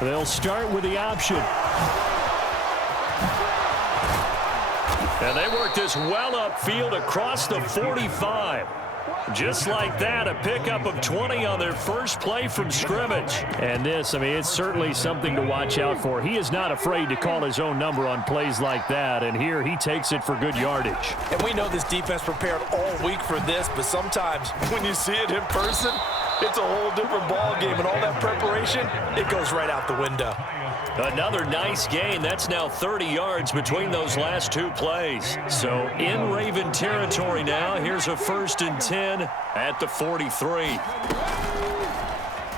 They'll start with the option. And they work this well upfield across the 45. Just like that, a pickup of 20 on their first play from scrimmage. And this, I mean, it's certainly something to watch out for. He is not afraid to call his own number on plays like that, and here he takes it for good yardage. And we know this defense prepared all week for this, but sometimes when you see it in person, it's a whole different ball game, and all that preparation, it goes right out the window. Another nice gain. That's now 30 yards between those last two plays. So in Raven territory now. Here's a 1st and 10 at the 43.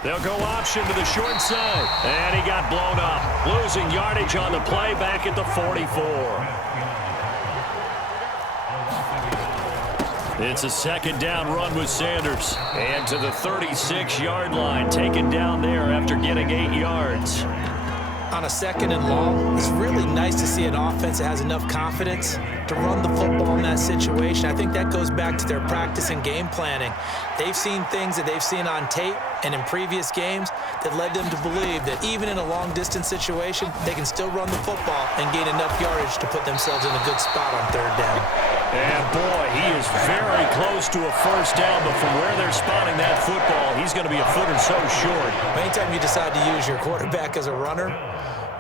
They'll go option to the short side. And he got blown up. Losing yardage on the play back at the 44. It's a 2nd down run with Sanders. And to the 36-yard line, taken down there after getting 8 yards. On a 2nd and long, it's really nice to see an offense that has enough confidence to run the football in that situation. I think that goes back to their practice and game planning. They've seen things that they've seen on tape and in previous games that led them to believe that even in a long-distance situation, they can still run the football and gain enough yardage to put themselves in a good spot on 3rd down. And boy, he is very close to a 1st down, but from where they're spotting that football, he's going to be a foot or so short. Anytime you decide to use your quarterback as a runner,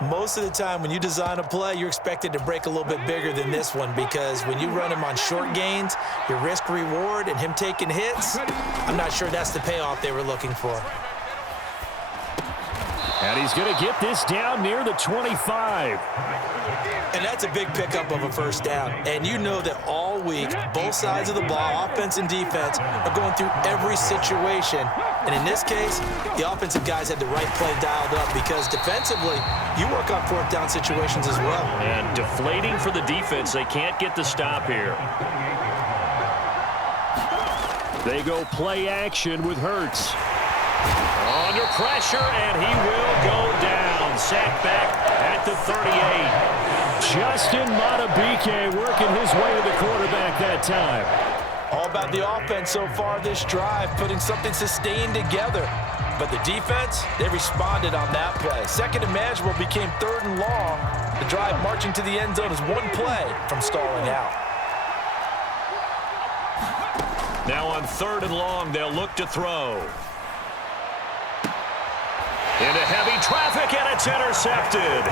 most of the time when you design a play, you're expected to break a little bit bigger than this one, because when you run him on short gains, your risk-reward and him taking hits, I'm not sure that's the payoff they were looking for. And he's going to get this down near the 25. And that's a big pickup of a 1st down. And you know that all week, both sides of the ball, offense and defense, are going through every situation. And in this case, the offensive guys had the right play dialed up, because defensively, you work on 4th down situations as well. And deflating for the defense. They can't get the stop here. They go play action with Hurts. Under pressure, and he will go down. Sacked back at the 38. Justin Madubuike working his way to the quarterback that time. All about the offense so far this drive, putting something sustained together. But the defense, they responded on that play. 2nd and manageable became 3rd and long. The drive marching to the end zone is one play from stalling out. Now on 3rd and long, they'll look to throw. Into heavy traffic, and it's intercepted.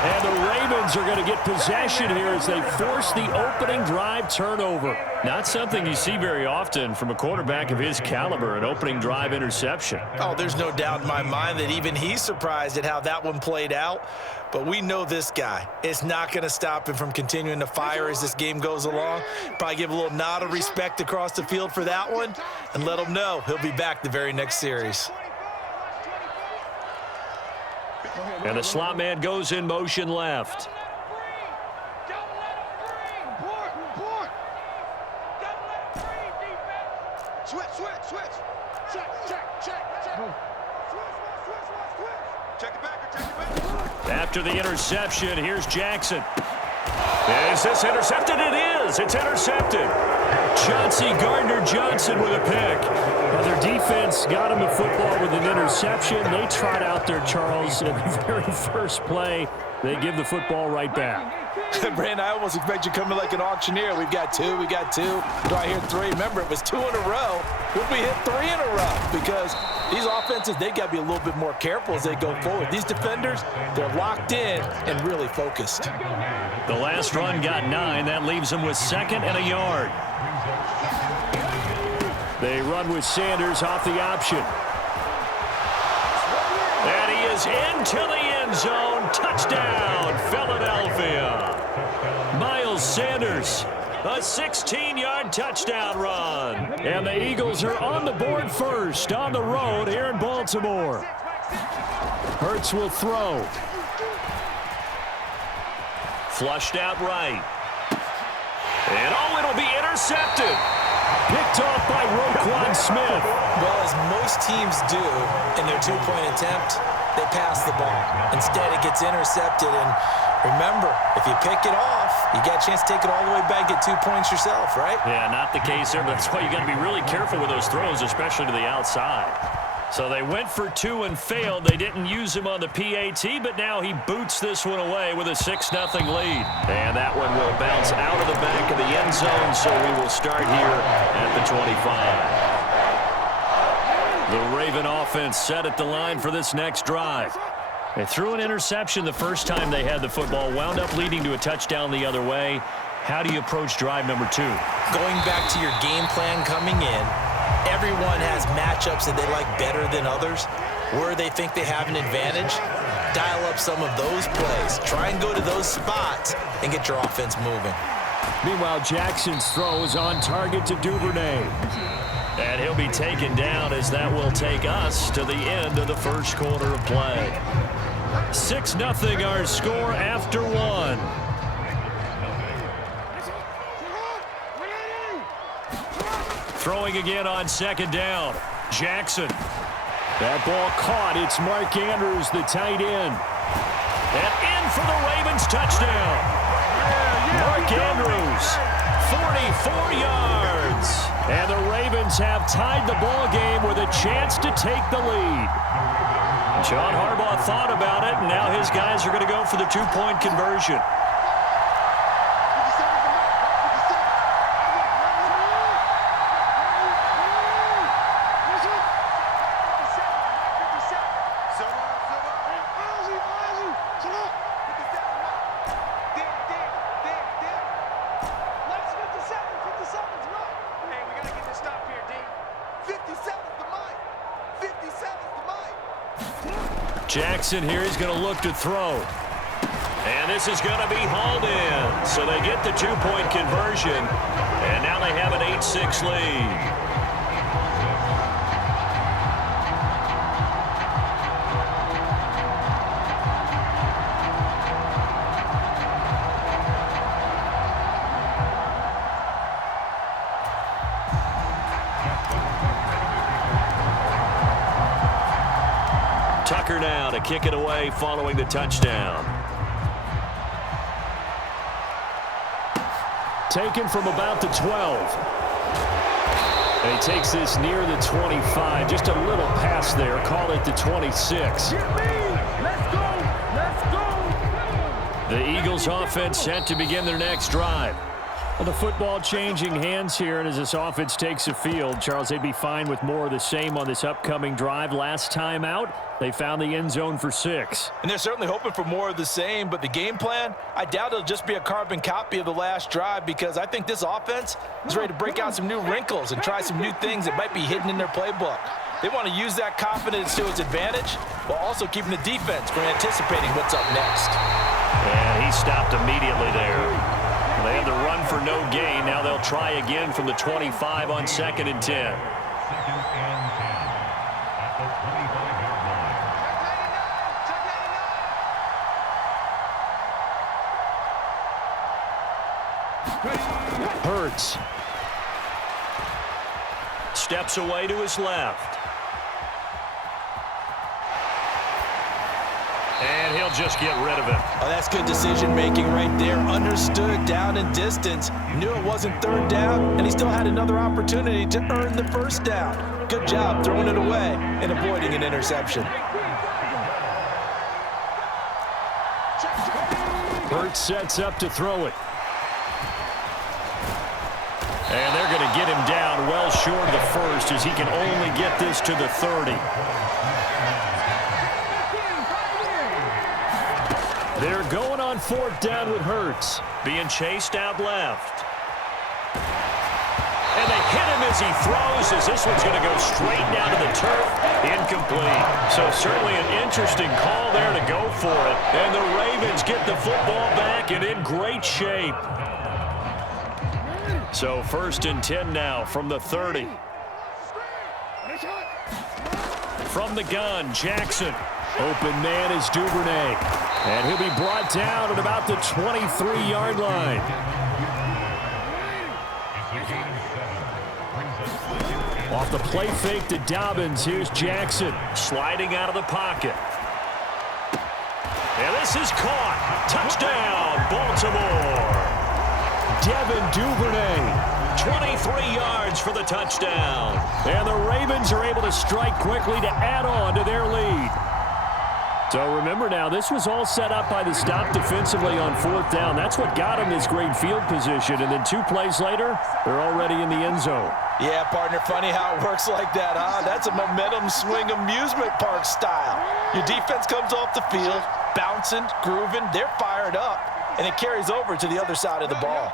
And the Ravens are going to get possession here as they force the opening drive turnover. Not something you see very often from a quarterback of his caliber, an opening drive interception. Oh, there's no doubt in my mind that even he's surprised at how that one played out. But we know this guy. It's not going to stop him from continuing to fire as this game goes along. Probably give a little nod of respect across the field for that one and let him know he'll be back the very next series. And the slot man goes in motion left. After the interception, here's Jackson. Is this intercepted? It is. It's intercepted. Chauncey Gardner-Johnson with a pick. Well, their defense got him the football with an interception. They trot out there, Charles, in the very first play. They give the football right back. Brandon, I almost expect you coming like an auctioneer. We've got 2, we got 2. Do I hear 3? Remember, it was 2 in a row. Would we hit 3 in a row? Because these offenses, they got to be a little bit more careful as they go forward. These defenders, they're locked in and really focused. The last run got 9. That leaves them with 2nd and a yard. They run with Sanders off the option. And he is into the end zone. Touchdown, Philadelphia. Miles Sanders, a 16-yard touchdown run. And the Eagles are on the board first on the road here in Baltimore. Hurts will throw. Flushed out right. And it'll be intercepted. Picked off by Roquan Smith. Well, as most teams do in their 2-point attempt, they pass the ball. Instead, it gets intercepted. And remember, if you pick it off, you got a chance to take it all the way back, get 2 points yourself, right? Yeah, not the case there. That's why you got to be really careful with those throws, especially to the outside. So they went for 2 and failed. They didn't use him on the PAT, but now he boots this one away with a 6-0 lead. And that one will bounce out of the back of the end zone, so we will start here at the 25. The Raven offense set at the line for this next drive. They threw an interception the first time they had the football, wound up leading to a touchdown the other way. How do you approach drive number 2? Going back to your game plan coming in, everyone has matchups that they like better than others. Where they think they have an advantage, dial up some of those plays. Try and go to those spots and get your offense moving. Meanwhile, Jackson's throw is on target to Duvernay. And he'll be taken down as that will take us to the end of the first quarter of play. 6-0 our score after 1. Throwing again on second down. Jackson. That ball caught. It's Mark Andrews, the tight end. And in for the Ravens touchdown. Mark Andrews, 44 yards. And the Ravens have tied the ball game with a chance to take the lead. John Harbaugh thought about it, and now his guys are going to go for the 2-point conversion. Jackson here is going to look to throw. And this is going to be hauled in. So they get the 2-point conversion. And now they have an 8-6 lead. Tucker now to kick it away following the touchdown. Taken from about the 12. And he takes this near the 25. Just a little pass there. Call it the 26. Let's go. Let's go. The Eagles offense set to begin their next drive. Well, the football changing hands here, and as this offense takes the field, Charles, they'd be fine with more of the same on this upcoming drive. Last time out, they found the end zone for 6. And they're certainly hoping for more of the same, but the game plan, I doubt it'll just be a carbon copy of the last drive, because I think this offense is ready to break out some new wrinkles and try some new things that might be hidden in their playbook. They want to use that confidence to its advantage while also keeping the defense from anticipating what's up next. And he stopped immediately there. They had to run for no gain. Now they'll try again from the 25 on 2nd and 10. Hurts. Steps away to his left. And he'll just get rid of it. Oh, that's good decision-making right there. Understood down and distance. Knew it wasn't 3rd down, and he still had another opportunity to earn the 1st down. Good job throwing it away and avoiding an interception. Hurts sets up to throw it. And they're going to get him down well short of the 1st, as he can only get this to the 30. They're going on 4th down with Hurts. Being chased out left. And they hit him as he throws, as this one's going to go straight down to the turf. Incomplete. So certainly an interesting call there to go for it. And the Ravens get the football back and in great shape. So 1st and 10 now from the 30. From the gun, Jackson. Open man is Duvernay. And he'll be brought down at about the 23-yard line. Off the play fake to Dobbins. Here's Jackson sliding out of the pocket. And this is caught. Touchdown, Baltimore. Devin Duvernay 23 yards for the touchdown. And the Ravens are able to strike quickly to add on to their lead. So remember now, this was all set up by the stop defensively on 4th down. That's what got them this great field position. And then 2 plays later, they're already in the end zone. Yeah, partner, funny how it works like that, huh? That's a momentum swing amusement park style. Your defense comes off the field, bouncing, grooving, they're fired up, and it carries over to the other side of the ball.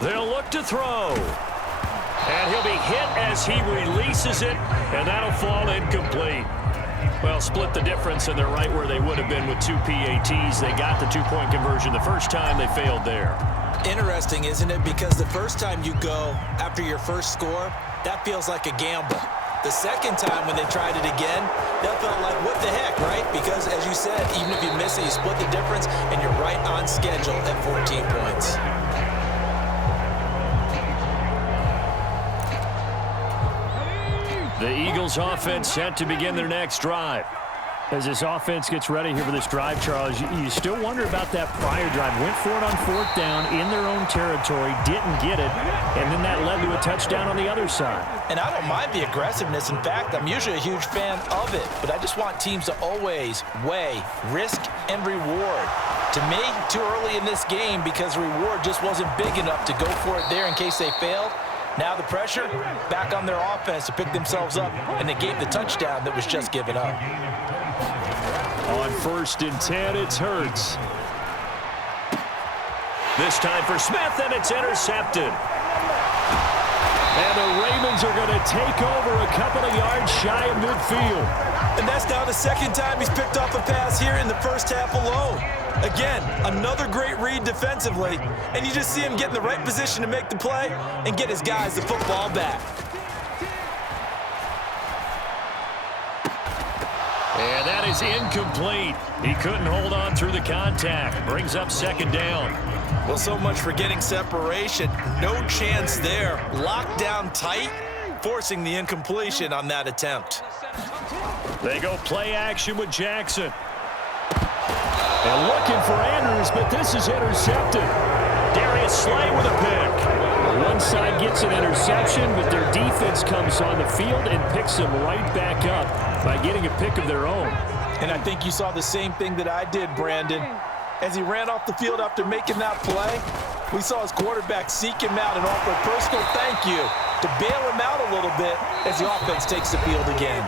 They'll look to throw. And he'll be hit as he releases it, and that'll fall incomplete. Well, split the difference, and they're right where they would have been with 2 PATs. They got the 2-point conversion the first time. They failed there. Interesting, isn't it? Because the first time you go after your first score, that feels like a gamble. The second time when they tried it again, that felt like, what the heck, right? Because, as you said, even if you miss it, you split the difference, and you're right on schedule at 14 points. The Eagles offense set to begin their next drive. As this offense gets ready here for this drive, Charles, you still wonder about that prior drive. Went for it on 4th down in their own territory, didn't get it, and then that led to a touchdown on the other side. And I don't mind the aggressiveness. In fact, I'm usually a huge fan of it, but I just want teams to always weigh risk and reward. To me, too early in this game because the reward just wasn't big enough to go for it there in case they failed. Now the pressure back on their offense to pick themselves up, and they gave the touchdown that was just given up. On 1st and 10, it's Hurts. This time for Smith, and it's intercepted. And the Ravens are going to take over a couple of yards shy of midfield. And that's now the second time he's picked off a pass here in the first half alone. Again, another great read defensively, and you just see him get in the right position to make the play and get his guys the football back. And that is incomplete. He couldn't hold on through the contact. Brings up 2nd down. Well, so much for getting separation. No chance there. Locked down tight, forcing the incompletion on that attempt. They go play action with Jackson. And looking for Andrews, but this is intercepted. Darius Slay with a pick. One side gets an interception, but their defense comes on the field and picks them right back up by getting a pick of their own. And I think you saw the same thing that I did, Brandon. As he ran off the field after making that play, we saw his quarterback seek him out and offer a personal thank you to bail him out a little bit as the offense takes the field again.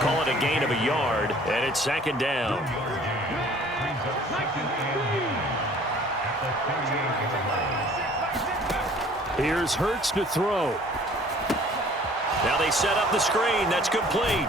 Call it a gain of a yard, and it's 2nd down. Here's Hurts to throw. Now they set up the screen. That's complete.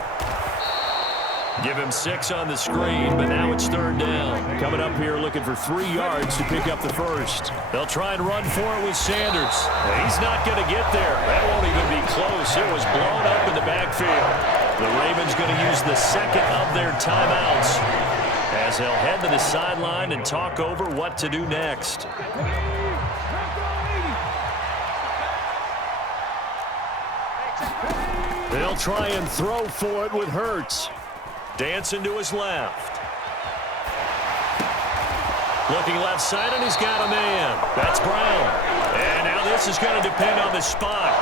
Give him 6 on the screen, but now it's 3rd down. Coming up here looking for 3 yards to pick up the first. They'll try and run for it with Sanders. He's not going to get there. That won't even be close. It was blown up in the backfield. The Ravens going to use the 2nd of their timeouts as they'll head to the sideline and talk over what to do next. They'll try and throw for it with Hurts. Dancing to his left. Looking left side, and he's got a man. That's Brown. And now this is going to depend on the spot.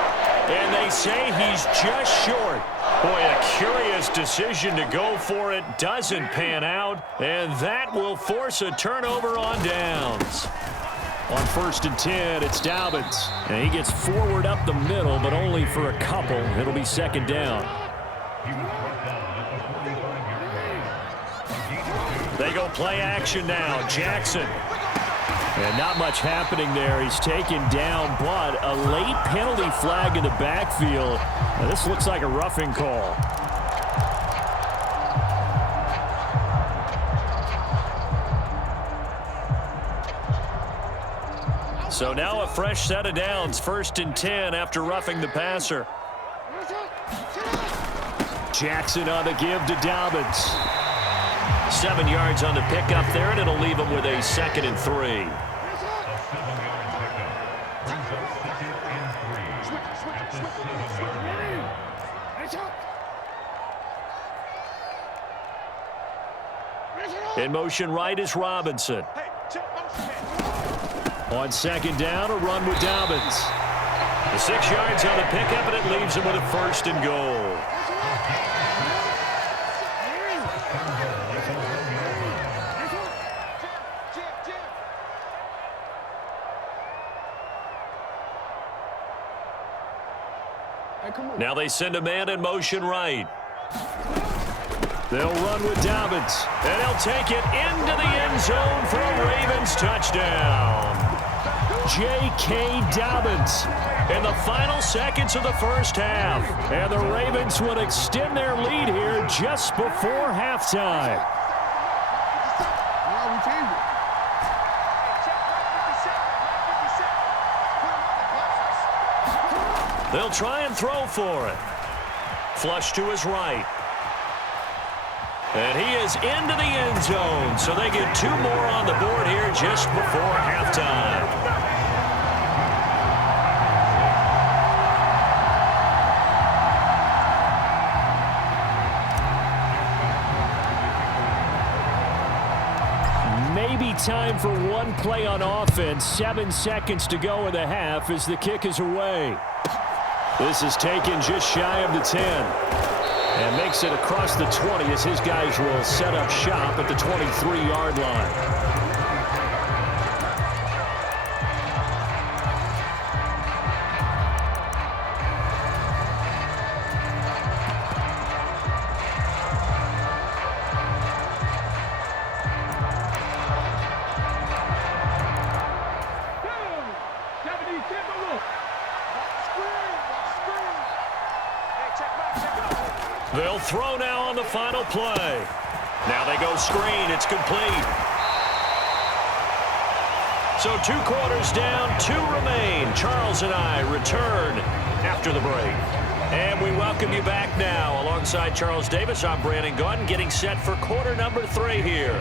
And they say he's just short. Boy, a curious decision to go for it. Doesn't pan out. And that will force a turnover on downs. On 1st and 10, it's Dobbins. And he gets forward up the middle, but only for a couple. It'll be 2nd down. They go play action now. Jackson. And not much happening there. He's taken down, but a late penalty flag in the backfield. Now, this looks like a roughing call. So now a fresh set of downs. 1st and 10 after roughing the passer. Jackson on the give to Dobbins. 7 yards on the pickup there, and it'll leave him with a 2nd and 3. In motion right is Robinson. On second down, a run with Dobbins. The 6 yards on the pickup, and it leaves him with a 1st and goal. Now they send a man in motion right. They'll run with Dobbins, and he'll take it into the end zone for a Ravens touchdown. J.K. Dobbins in the final seconds of the first half. And the Ravens would extend their lead here just before halftime. They'll try and throw for it. Flush to his right. And he is into the end zone, so they get 2 more on the board here just before halftime. Maybe time for one play on offense. 7 seconds to go in the half as the kick is away. This is taken just shy of the 10. And makes it across the 20 as his guys will set up shop at the 23-yard line. They'll throw now on the final play. Now they go screen. It's complete. So 2 quarters down, 2 remain. Charles and I return after the break. And we welcome you back now. Alongside Charles Davis, I'm Brandon Gaudin, getting set for quarter number 3 here.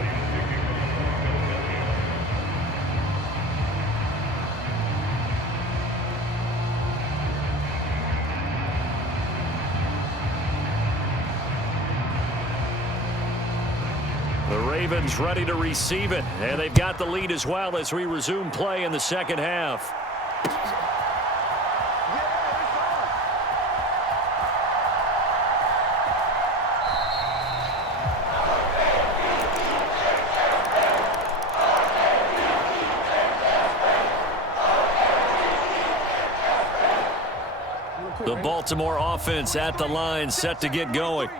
The Ravens ready to receive it, and they've got the lead as well as we resume play in the second half. The Baltimore offense at the line, set to get going.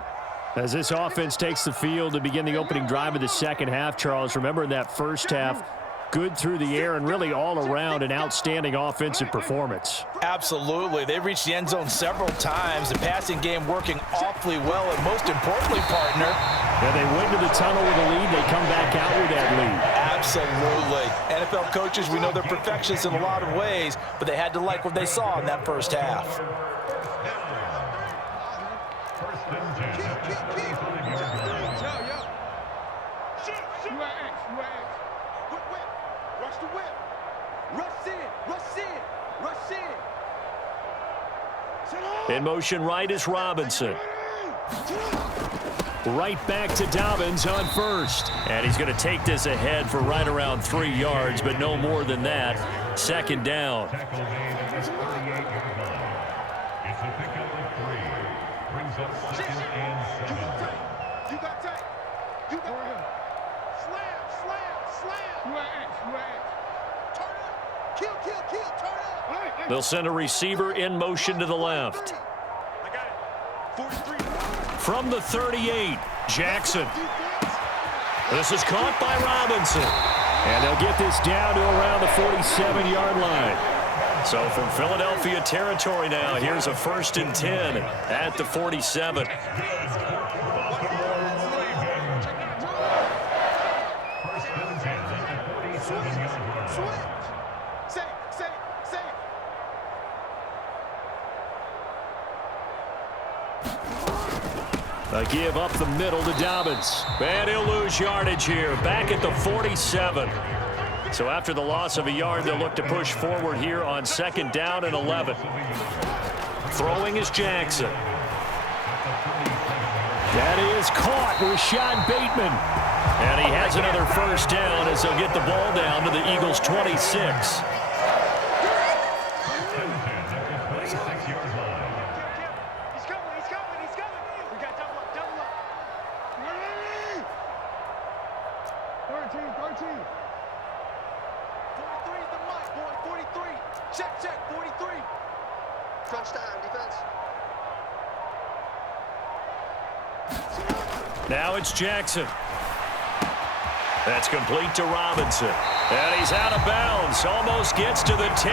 As this offense takes the field to begin the opening drive of the second half, Charles, remember in that first half, good through the air and really all around an outstanding offensive performance. Absolutely. They've reached the end zone several times. The passing game working awfully well, and most importantly, partner, yeah, they went to the tunnel with a lead. They come back out with that lead. Absolutely. NFL coaches, we know they're perfectionists in a lot of ways, but they had to like what they saw in that first half. In motion right is Robinson. Right back to Dobbins on first. And he's going to take this ahead for right around 3 yards, but no more than that. Second down. They'll send a receiver in motion to the left. From the 38, Jackson. This is caught by Robinson. And they'll get this down to around the 47-yard line. So from Philadelphia territory now, here's a 1st and 10 at the 47. A give up the middle to Dobbins. And he'll lose yardage here, back at the 47. So after the loss of a yard, they'll look to push forward here on 2nd down and 11. Throwing is Jackson. That is caught with Sean Bateman. And he has another first down as he'll get the ball down to the Eagles' 26. He's coming. We got double up. 13. 43 is the mark, boy. 43. Check. 43. Crunch time, defense. Now it's Jackson. That's complete to Robinson. And he's out of bounds. Almost gets to the 10.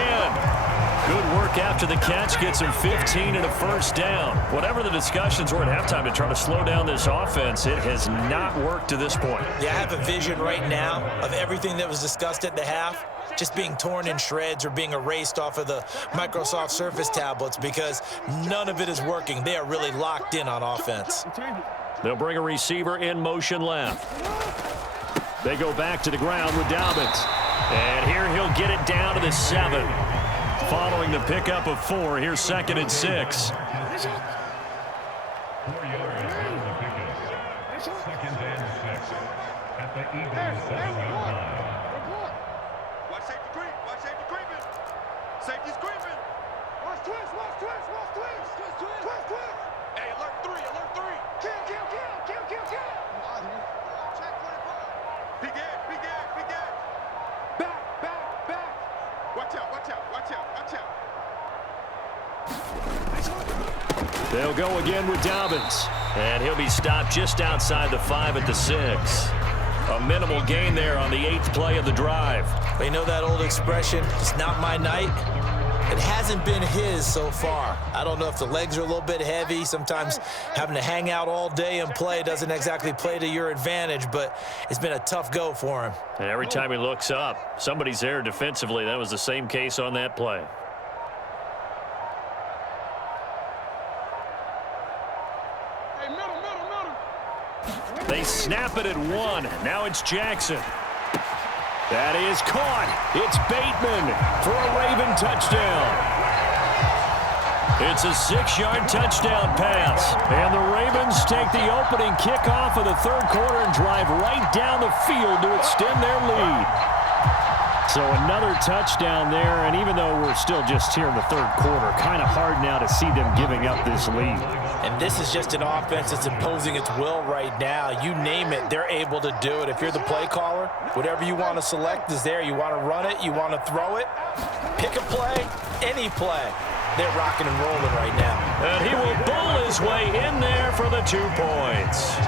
Good work after the catch. Gets him 15 and a first down. Whatever the discussions were at halftime to try to slow down this offense, it has not worked to this point. Yeah, I have a vision right now of everything that was discussed at the half just being torn in shreds or being erased off of the Microsoft Surface tablets because none of it is working. They are really locked in on offense. They'll bring a receiver in motion left. They go back to the ground with Dobbins. And here he'll get it down to the 7. Following the pickup of 4, here's 2nd and 6. 4 yards on the pickup. 2nd and 6 at the Eagles 7-yard line. Watch safety creeping. Safety's creeping. Watch twist. Hey, alert 3. Kill. Check 25. Big Ed. Back. Watch out. They'll go again with Dobbins. And he'll be stopped just outside the 5 at the 6. A minimal gain there on the 8th play of the drive. You know that old expression, it's not my night? It hasn't been his so far. I don't know if the legs are a little bit heavy. Sometimes having to hang out all day and play doesn't exactly play to your advantage, but it's been a tough go for him. And every time he looks up, somebody's there defensively. That was the same case on that play. Hey, middle. They snap it at 1. Now it's Jackson. That is caught. It's Bateman for a Raven touchdown. It's a 6-yard touchdown pass. And the Ravens take the opening kickoff of the 3rd quarter and drive right down the field to extend their lead. So another touchdown there, and even though we're still just here in the 3rd quarter, kind of hard now to see them giving up this lead. And this is just an offense that's imposing its will right now. You name it, they're able to do it. If you're the play caller, whatever you want to select is there. You want to run it, you want to throw it, pick a play, any play. They're rocking and rolling right now. And he will bull his way in there for the 2 points.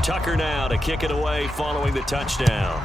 Tucker now to kick it away following the touchdown.